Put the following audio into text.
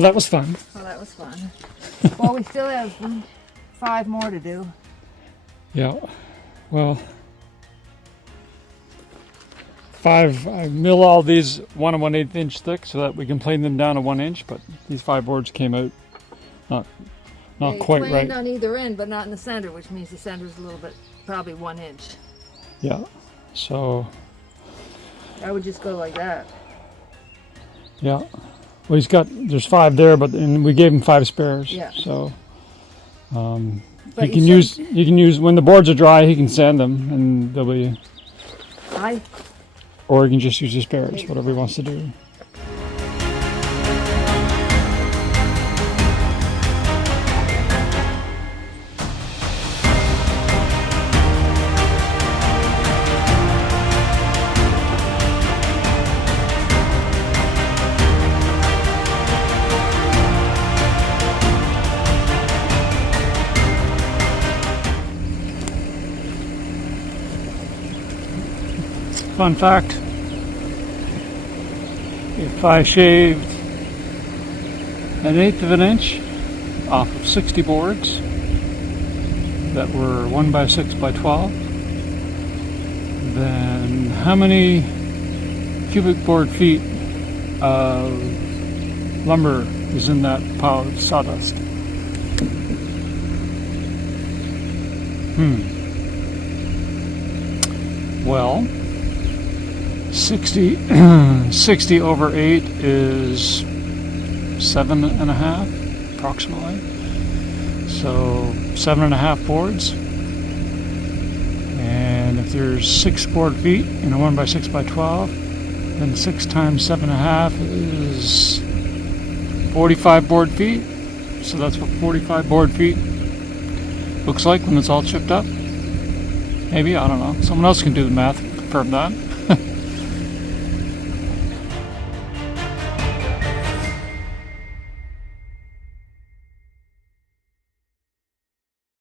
Well, that was fun. Well, that was fun. Well, we still have 5 more to do. Yeah. Well, 5. I mill all these 1 1/8 inch thick so that we can plane them down to 1 inch. But these 5 boards came out not quite right. Planed on either end, but not in the center, which means the center is a little bit, probably 1 inch. Yeah. So. I would just go like that. Yeah. Well, there's 5 there, but and we gave him 5 spares. Yeah. So. But you can use when the boards are dry. He can sand them, and they'll be. Or he can just use the spares, whatever he wants to do. Fun fact, if I shaved 1/8 of an inch off of 60 boards that were 1 by 6 by 12, then how many cubic board feet of lumber is in that pile of sawdust? Well, 60 over 8 is 7.5 approximately. So 7.5 boards. And if there's 6 board feet in a 1 by 6 by 12, then 6 times 7.5 is 45 board feet. So that's what 45 board feet looks like when it's all chipped up. Maybe, I don't know. Someone else can do the math, confirm that.